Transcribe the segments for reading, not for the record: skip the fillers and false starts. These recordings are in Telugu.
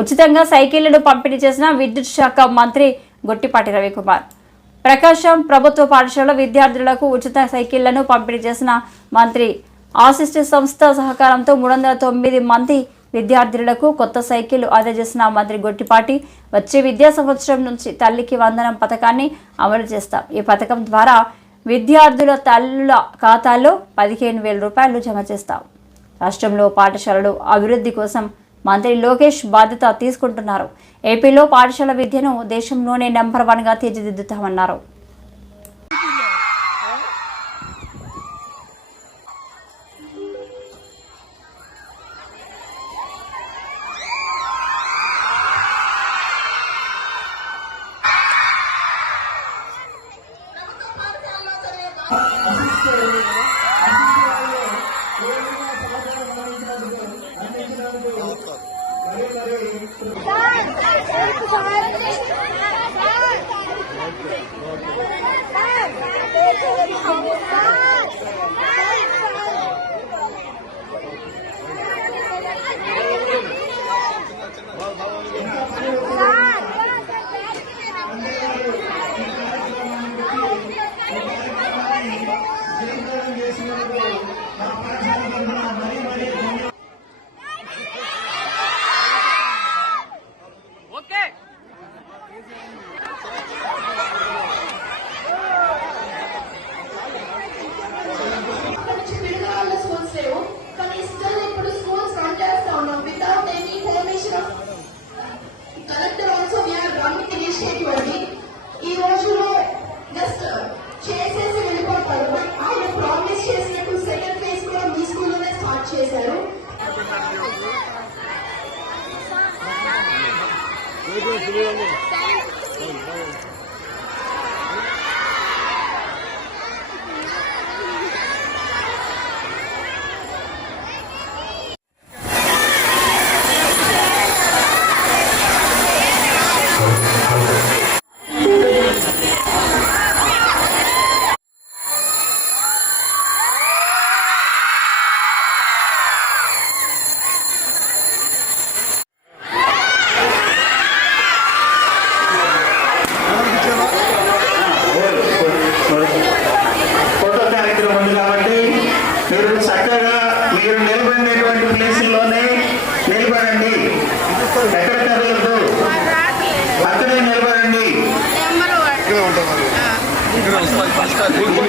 ఉచితంగా సైకిళ్లను పంపిణీ చేసిన విద్యుత్ శాఖ మంత్రి గొట్టిపాటి రవికుమార్. ప్రకాశం ప్రభుత్వ పాఠశాల విద్యార్థులకు ఉచిత సైకిళ్లను పంపిణీ చేసిన మంత్రి ఆసిస్ట్ సంస్థ సహకారంతో 309 మంది విద్యార్థులకు కొత్త సైకిళ్లు అందజేసిన మంత్రి గొట్టిపాటి వచ్చే విద్యా సంవత్సరం నుంచి తల్లికి వందనం పథకాన్ని అమలు చేస్తాం. ఈ పథకం ద్వారా విద్యార్థుల తల్లుల ఖాతాల్లో 15,000 రూపాయలు జమ చేస్తాం. రాష్ట్రంలో పాఠశాలలు అభివృద్ధి కోసం మంత్రి లోకేష్ బాధ్యత తీసుకుంటున్నారు. ఏపీలో పాఠశాల విద్యను దేశంలోనే నెంబర్ 1గా తీర్చిదిద్దుతామన్నారు.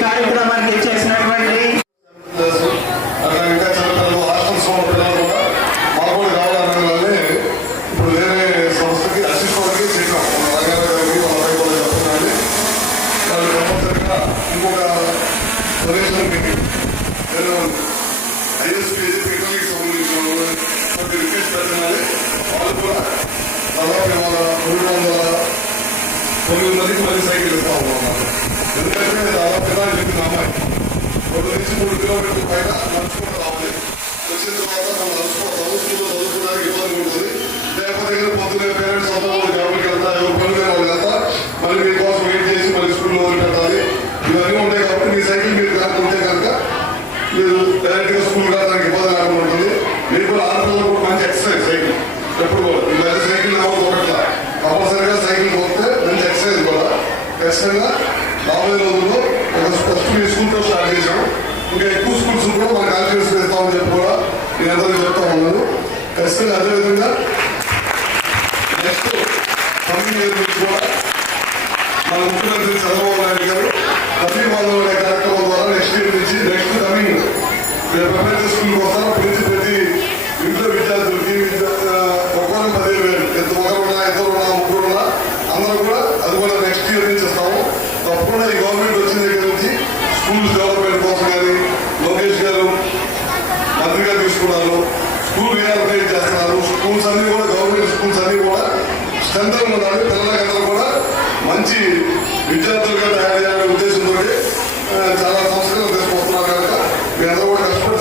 కార్యక్రమానికి చేసినటువంటి మందికి మళ్ళీ సైకిల్ ఇస్తా ఉన్నాం. ఎందుకంటే దాదాపు చెప్పిన అమ్మాయి 1 నుంచి 3 కిలోమీటర్ల పైన నడుచుకుంటూ రావాలి. వచ్చిన తర్వాత మనం స్కూల్లో చదువుకోవడానికి ఇబ్బంది ఉంటుంది. లేకపోతే పొద్దున్నే పేరెంట్స్ అంతా గవర్నమెంట్కి వెళ్తా, ఎవరు పనులు వాళ్ళు వెళ్తా, మళ్ళీ మీకోసం వెయిట్ చేసి మళ్ళీ స్కూల్లో వదిలిపెట్టాలి. ఇవన్నీ ఉంటాయి కాబట్టి మీ సైకిల్ మీరు కాకుంటే కనుక మీరు డైరెక్ట్గా స్కూల్ రావడానికి ఇబ్బంది లేకుండా ఉంటుంది. మీరు కూడా ఆడపిల్లలు కూడా మంచి ఎక్సర్సైజ్ సైకిల్ ఎప్పుడు మీరు సైకిల్ ఒకట్లా కంపల్సరీగా సైకిల్ పోతే మంచి ఎక్సర్సైజ్ కూడా ఖచ్చితంగా రాబోయే రోజుల్లో ఫస్ట్ మీ స్కూల్తో స్టార్ట్ చేశాము. ఇంకా ఎక్కువ స్కూల్స్ కూడా మన కాన్ఫిడెన్స్ ఇస్తామని చెప్పి కూడా నేను అందరికీ చెప్తా ఉన్నాను. ఖచ్చితంగా అదేవిధంగా నెక్స్ట్ కమింగ్ ఇయర్ నుంచి కూడా మన ముఖ్యమంత్రి చంద్రబాబు నాయుడు గారు తల్లి వాళ్ళు అనే కార్యక్రమం ద్వారా నెక్స్ట్ ఇయర్ నుంచి నెక్స్ట్ కమింగ్ ప్రైవేట్ స్కూల్కి వస్తాను. ప్రతి ఇంట్లో విద్యార్థులకి ఒక్కొక్క 10,000 ఎంత ఒకరున్నా ఇద్దరున్నా ముగ్గురున్నా అందరూ కూడా అది కూడా నెక్స్ట్ ఇయర్ నుంచి ఇస్తాము. తప్పకుండా ఈ గవర్నమెంట్ వచ్చిన దగ్గర నుంచి స్కూల్స్ డెవలప్మెంట్ కోసం కానీ లోకేష్ గారు మంత్రిగా తీసుకున్నారు. స్కూల్ రీఆర్గనైజ్ చేస్తున్నారు. స్కూల్స్ అన్ని కూడా గవర్నమెంట్ స్కూల్స్ అన్ని కూడా స్ట్రెంత్ ఉండాలి. పిల్లలకందరూ కూడా మంచి విద్యార్థులుగా తయారు చేయాలనే ఉద్దేశంతో చాలా సంస్కరణలు తీసుకొస్తున్నారు కనుక మీ అందరూ కూడా కష్టపడి